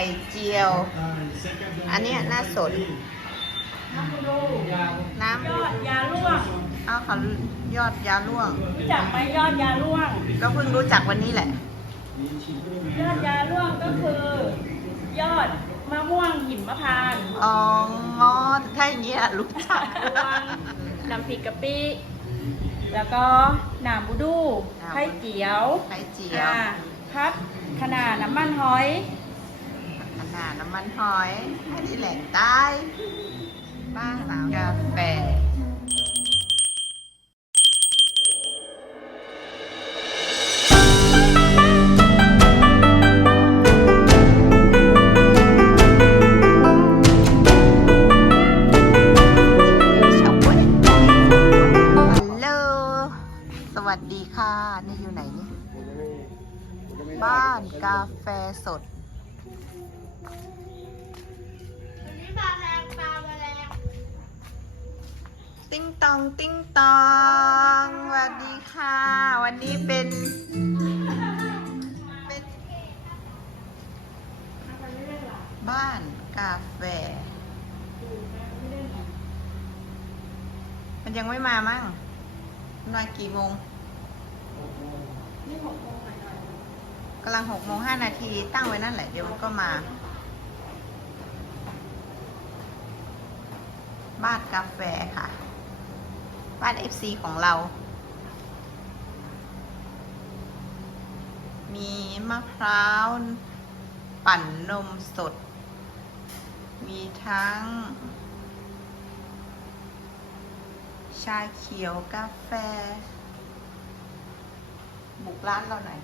ข่เจียว อันเนี้ยหน้าสด น้ำบูดูน้ยอดยาล่วงำเอาเขายอดยาล่วง รู้จักไหมยอดยาล่วง ก็เพิ่งรู้จักวันนี้แหละ ยอดยาล่วงก็คือ ยอดมะม่วงหิมพานต์อ๋อถ้าอย่างนี้อะรู้จักรวงน้ำพริกกะปิ แล้วก็หนามบูดูไข่เกี๊ยวไข่เจียว อ่าพัดขนาดน้ำมันหอย ขนาดน้ำมันหอยอันนี้แหล่งใต้บ้านสาวกาแฟสวัสดีค่ะ นี่อยู่ไหนนี่ บ้านกาแฟสด ติ้งตอง ติ้งตองสวัสดีค่ะ วันนี้เป็นเป็นบ้านกาแฟ มันยังไม่มามั่งมันมากี่โมงกโมงหน่อยกำลังหกโมงห้านาทีตั้งไว้นั่นแหละ เดี๋ยวมันก็มา บ้านกาแฟค่ะ บ้านเอฟซีของเรา มีมะพร้าว ปั่นนมสด มีทั้ง ชาเขียวกาแฟ บุกร้านเราหน่อย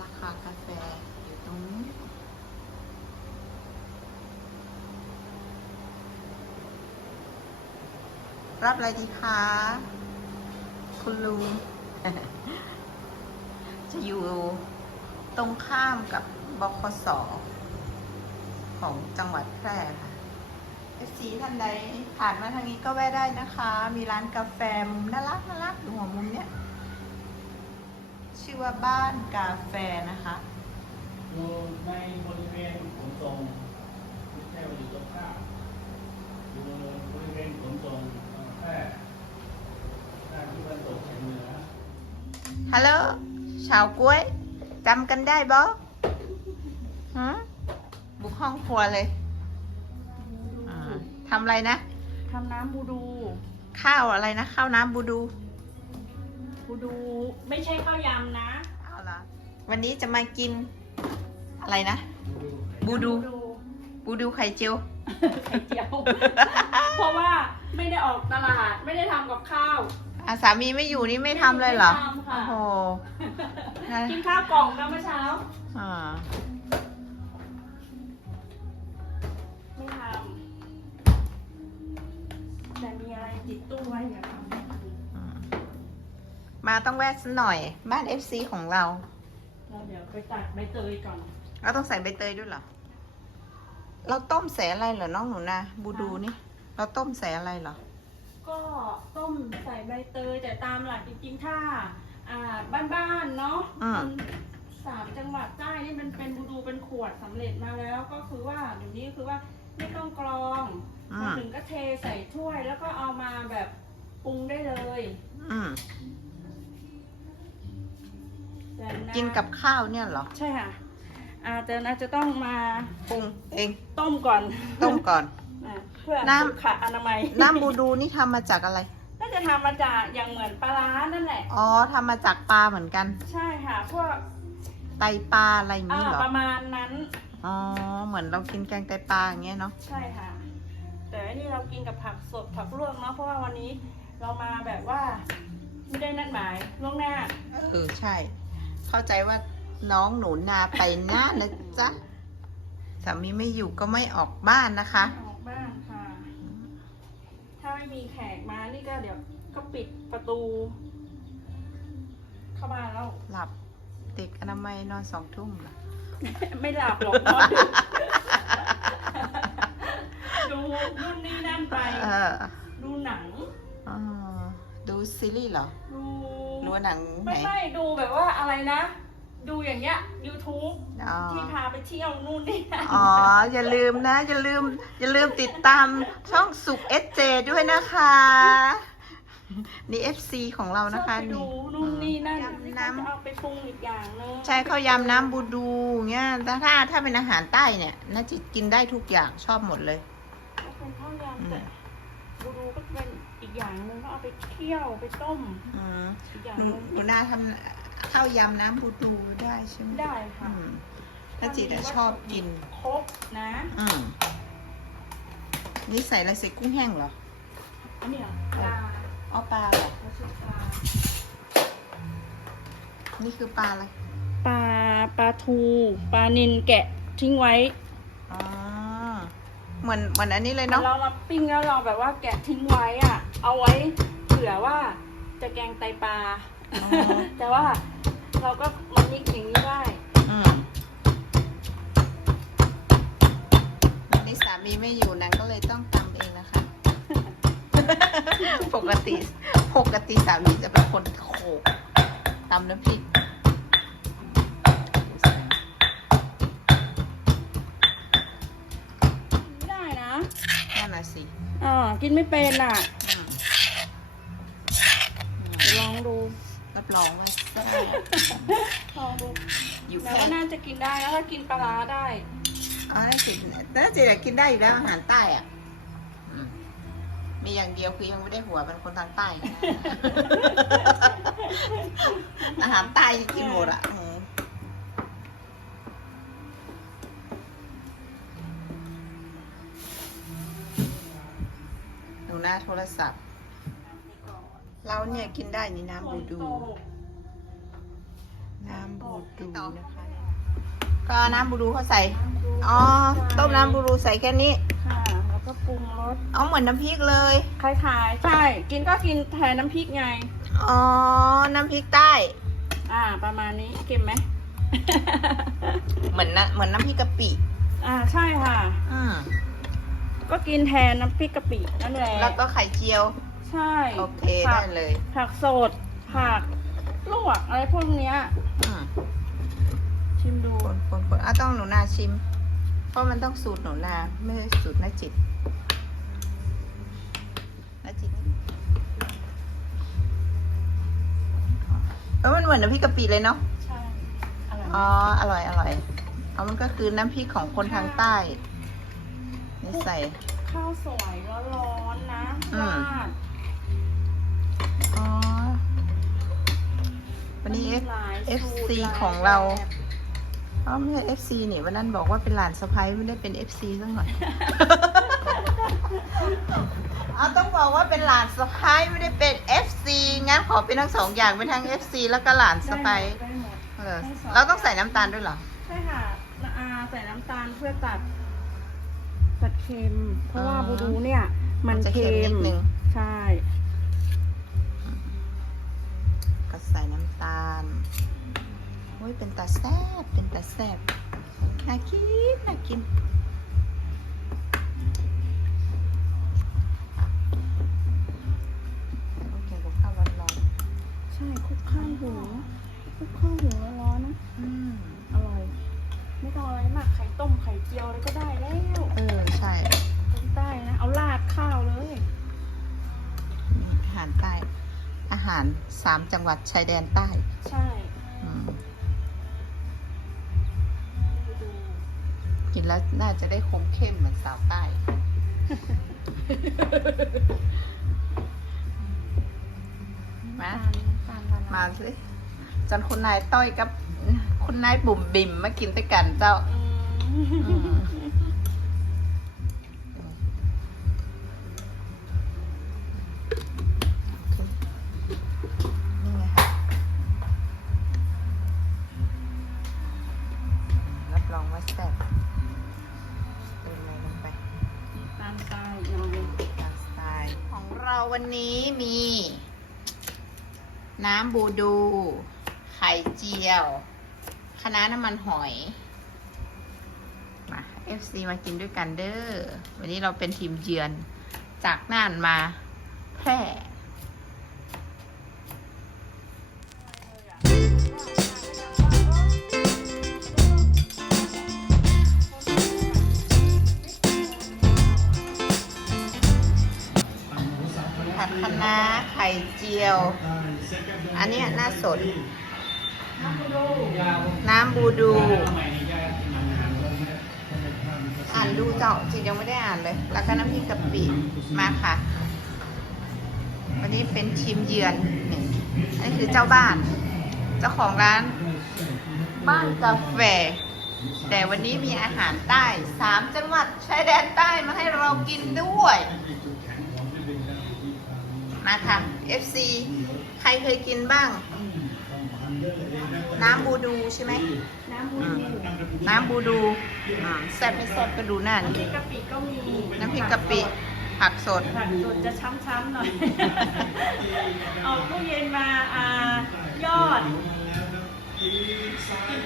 ราคากาแฟอยู่ตรงนี้ รับอะไรดีคะ คุณลุง จะอยู่ตรงข้ามกับบคสของจังหวัดแพร่ค่ะเอฟซีท่านใดผ่านมาทางนี้ก็แวะได้นะคะ มีร้านกาแฟมุมน่ารักน่ารักดูหัวมุมเนี้ย ชื่อว่าบ้านกาแฟนะคะอยู่ในบริเวณขนส่งไม่ใช่ว่าอยู่ตรงข้ามอยู่บริเวณขนส่ง แพร่ด้านที่ตะวันตกเฉียงเหนือฮัลโหลชาวกล้วยจำกันได้บ่ฮะบุกห้องครัวเลยอ่าทำอะไรนะ ทำน้ำบูดู ข้าวอะไรนะ ข้าวน้ำบูดู บูดู ไม่ใช่ข้าวยำนะเอาละวันนี้จะมากินอะไรนะ บูดู บูดูไข่เจียว ไข่เจียว เพราะว่า ไม่ได้ออกตลาด ไม่ได้ทำกับข้าวอาสามีไม่อยู่นี่ไม่ทำเลยเหรอ ไม่ทำค่ะโอ้โหกินข้าวกล่องกันเมื่อเช้า อ่าไม่ทำแต่มีอะไรติดตู้ไว้อย่าทำอืมมาต้องแวะสักหน่อย บ้าน FC ของเรา เราเดี๋ยวไปตัดใบเตยก่อน เราต้องใส่ใบเตยด้วยเหรอ เราต้มใส่อะไรเหรอน้องหนูนาบูดูนี่ เราต้มใส่อะไรเหรอ ก็ต้มใส่ใบเตยแต่ตามหลักจริงๆ ถ้า อ่าบ้านๆเนาะอืมนสามจังหวัดใต้นี่มันเป็นบูดูเป็นขวดสำเร็จมาแล้ว ก็คือว่าเดี๋ยวนี้คือว่าไม่ต้องกรองอืมามถึงก็เทใส่ถ้วย แล้วก็เอามาแบบปรุงได้เลยอืมแต่ะกินกับข้าวเนี่ยเหรอ ใช่ค่ะอาแต่น่าจะต้องมาปรุงเองต้มก่อน ต้มก่อน อ่าเพื่อน้ำ สุขอนามัยน้ำบูดูนี่ทำมาจากอะไร น่าจะทำมาจากอย่างเหมือนปลาร้านั่นแหละ อ๋อทำมาจากปลาเหมือนกัน ใช่ค่ะพวกไตปลาอะไรอย่างอ่านี้เหรอ ประมาณนั้น อ๋อ เหมือนเรากินแกงไตปลาอย่างเงี้ยเนาะ ใช่ค่ะ แต่อันนี้เรากินกับผักสดผักลวกเนาะเพราะว่าวันนี้เรามาแบบว่าไม่ได้นัดหมายล่วงหน้า เออใช่ เข้าใจว่าน้องหนูนาไปน่านะจ๊ะ สามีไม่อยู่ก็ไม่ออกบ้านนะคะออก บ้านค่ะ ถ้าไม่มีแขกมานี่ก็เดี๋ยวก็ปิดประตู เข้าบ้านแล้ว หลับเด็กอนามัยนอนสองทุ่มเหรอไม่หลับหรอกนอนดึกดูนู่นนี่นั่นไป เออดูหนัง อ๋อดูซีรีส์เหรอ ดูรู้หนังไหน ไม่ไม่ดูแบบว่าอะไรนะ ดูอย่างเงี้ย YouTube อ๋อ ที่พาไปเที่ยวนู่นนี่นั่นอ๋อ อย่าลืมนะ อย่าลืม อย่าลืมติดตามช่องสุขเอสเจด้วยนะคะ นี่ FC ของเราชอบนะคะไปดูนี่นู่นนี่นั่นยำที่น้เขาจะเอาไปปรุงอีกอย่างนึงำใช่ข้าวยำน้ำบูดูเงี้ยแต่ถ้าถ้าเป็นอาหารใต้เนี่ยน่าจะกินได้ทุกอย่างชอบหมดเลย ก็เป็นข้าวยำอืแต่มบูดูก็เป็นอีกอย่างนึงก็เอาไปเคี่ยวไปต้มอืมอีกอย่างหนูนึงหนูนาทำ ข้าวยำน้ำบูดูได้ใช่ไหมได้ค่ะอืมน่าจิตอะชอบกิน ครบนะ อืมนี่ใส่อะไรใส่กุ้งแห้งเหรออันนี้เหรอปลาเอาปลาเหรอไม่ใช่ปลานี่คือปลาอะไรปลาปลาทูปลานินแกะทิ้งไว้อ๋อเหมือนเหมือนอันนี้เลยเนาะเรามาปิ้งแล้วเราแบบว่าแกะทิ้งไว้อะเอาไว้เผื่อว่าจะแกงไตปลาอ๋อ แต่ว่าเราก็มันยิกอย่างนี้ได้อืมวันนี้สามีไม่อยู่นางก็เลยต้องตำเองนะคะ ปกติปกติสามีจะเป็นคนโขกตำน้ำพริกไม่ได้นะนั่นน่ะสิ อ่ากินไม่เป็นอะ อืม เดี๋ยวลองดู รับรองว่าแซ่บลองดูอยู่แต่แค่ว่าน่าจะกินได้แล้วถ้ากินปลาร้าได้ อ๋อน่าจิน่าจิอะกินได้อยู่แล้วอาหารใต้อะอืมมีอย่างเดียวคือยังไม่ได้หัวเป็นคนทางใต้อาหารใต้กินหมดอะอืมหนูหน้าโทรศัพท์ เราเนี่ยกินได้นี่น้ำบูดู น้ำบูดูนะคะ ก็น้ำบูดูเขาใส่ อ๋อ ต้มน้ำบูดูใส่แค่นี้ ค่ะ แล้วก็ปรุงรสเอาเหมือนน้ำพริกเลย คล้ายๆ ใช่ กินก็กินแทนน้ำพริกไง อ๋อ น้ำพริกใต้ อ่า ประมาณนี้เค็มไหม เหมือนนะเหมือนน้ำพริกกะปิ อ่า ใช่ค่ะ อืมก็กินแทนน้ำพริกกะปินั่นแหละ แล้วก็ไข่เจียว ใช่โอเคผัได้กเลย ผักสด ผักลวกอะไรพวกเนี้ย อืมชิมดู คนคนคนอะต้องหนูนาชิม เพราะมันต้องสูตรหนูนาไม่ใช่สูตรน้าจิตน้าจิตเออมันเหมือนน้ำพริกกะปิเลยเนาะ ใช่อร่อยไหมอ๋อ อร่อย อร่อย เอามันก็คือน้ำพริกของคนทางใต้ นี่ใส่ ข้าวสวยร้อนๆนะอืม ราด FC หลายของเราแบบอ๋อไม่ใช่ FC นี่วันนั้นบอกว่าเป็นหลานสะพ้ายไม่ได้เป็น FC สักหน่อย เอาต้องบอกว่าเป็นหลานสะพ้ายไม่ได้เป็น FC งั้นขอเป็นทั้งสองอย่างเป็นทั้ง FC แล้วก็หลานสะพ้ายได้หมดเออเราต้องใส่น้ำตาลด้วยเหรอ ใช่ค่ะอาใส่น้ำตาลเพื่อตัดตัดเค็ม เพราะว่าอ๋อบูดูเนี่ย มันมันจะเค็เค็มนิมดนึง ใช่ ก็ใส่น้ำตาล โอ้ยเป็นตาแซ่บเป็นตาแซ่บน่ากินน่ากินโอเคกับข้าวร้อนใช่คลุกข้าวหูคลุกข้าวหูร้อนๆนะๆอืมอร่อยไม่ต้องอะไรมากไข่ต้มไข่เจียวอะไรก็ได้แล้วเออใช่คนใต้นะ เอาราดข้าวเลยนี่อาหารใต้อาหารสามจังหวัดชายแดนใต้ ใช่ กินแล้วน่าจะได้คมเข้มเหมือนสาวใต้ มาน้ำตาลน้ำตาลละลยมาสิจนคุณนายต้อยกับ คุณนายบุ๋มบิ่มมากินด้วยกันเจ้า อือืม วันนี้มี น้ำบูดู ไข่เจียวคะน้าน้ำมันหอย มา FC มากินด้วยกันเด้อ วันนี้เราเป็นทีมเยือน จากน่านมาแพร่ ล อันนี้น่าสนน้ำบูดูน้ำบูดู อ่านดูเจ้าจริงยังไม่ได้อ่านเลย แล้วก็น้ำพริกกะปิมาค่ะ วันนี้เป็นชิมเยือนนี่อันนี้คือเจ้าบ้าน เจ้าของร้าน บ้านกาแฟแต่วันนี้มีอาหารใต้สามจังหวัดชายแดนใต้มาให้เรากินด้วย มาค่ะ FC ใครเคยกินบ้าง น้ำบูดูใช่ไหมน้ำบูอืมดูน้ำบูดูอ่าแซ่บไม่แซ่บก็ดูหน้าน้ำพรินี่กกะปิก็มีน้ำพริกกะปิ ผักสด ผักสดจะช้ำๆหน่อย เอาตู้เย็นมาอ่ายอด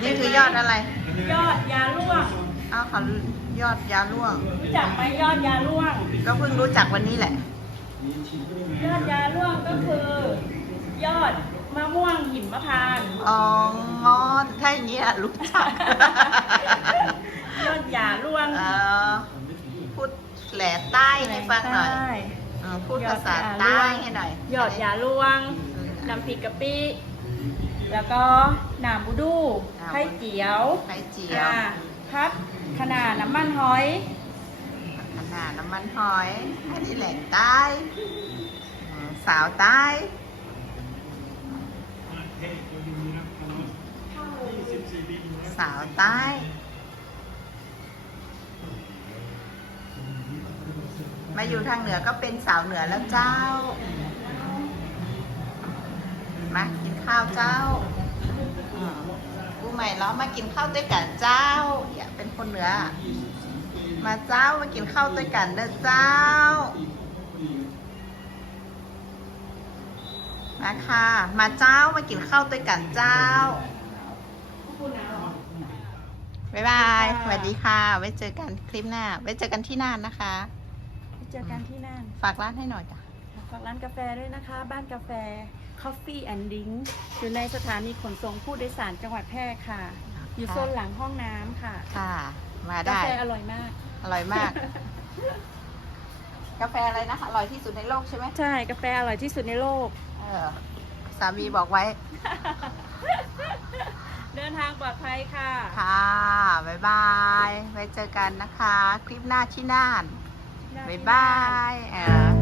นี่คือยอดอะไรยอดยาล่วงอ้าวเขายอดยาล่วง รู้จักไหมยอดยาล่วง ก็เพิ่งรู้จักวันนี้แหละ ยอดยาล่วงก็คือ ยอดมะม่วงหิมพานต์อ๋องอนถ้าอย่างนี้อะรู้จักยอดยาล่วงเออพูดแหล่ใต้ให้ฟังหน่อยใช่เออพูดภาษาใต้ให้หน่อยยอดยาล่วงน้ำพริกกะปิแล้วก็หนามบูดูไข่เจียวไข่เจียวอ่าพัดขนาดน้ำมันหอย ขนาดน้ำมันหอยอันนี้แหล่ใต้อืม สาวใต้สาวใต้มาอยู่ทางเหนือก็เป็นสาวเหนือแล้วเจ้า มากินข้าวเจ้ากูใหม่แล้วมากินข้าวด้วยกันเจ้าอย่าเป็นคนเหนือ มาเจ้ามากินข้าวด้วยกันเด้อเจ้า มาค่ะ มาเจ้ามากินข้าวด้วยกันเจ้า บ๊ายบาย สวัสดีค่ะ ไว้เจอกันคลิปหน้า ไว้เจอกันที่น่านนะคะไปเจอกันที่นั่นฝากร้านให้หน่อยจ้ะ ฝากร้านกาแฟด้วยนะคะ บ้านกาแฟ Coffee and Drink อยู่ในสถานีขนส่งผู้โดยสารจังหวัดแพร่ค่ะ อยู่โซนหลังห้องน้ำค่ะ ค่ะ มากาได้ แฟอร่อยมาก อร่อยมาก กาแฟอะไรนะคะ อร่อยที่สุดในโลกใช่ไหม ใช่ กาแฟอร่อยที่สุดในโลกเออสามีบอกไว้ เดินทางปลอดภัยค่ะ ค่ะบ๊ายบาย ไว้เจอกันนะคะ คลิปหน้าที่น่าน บ๊ายบายเออ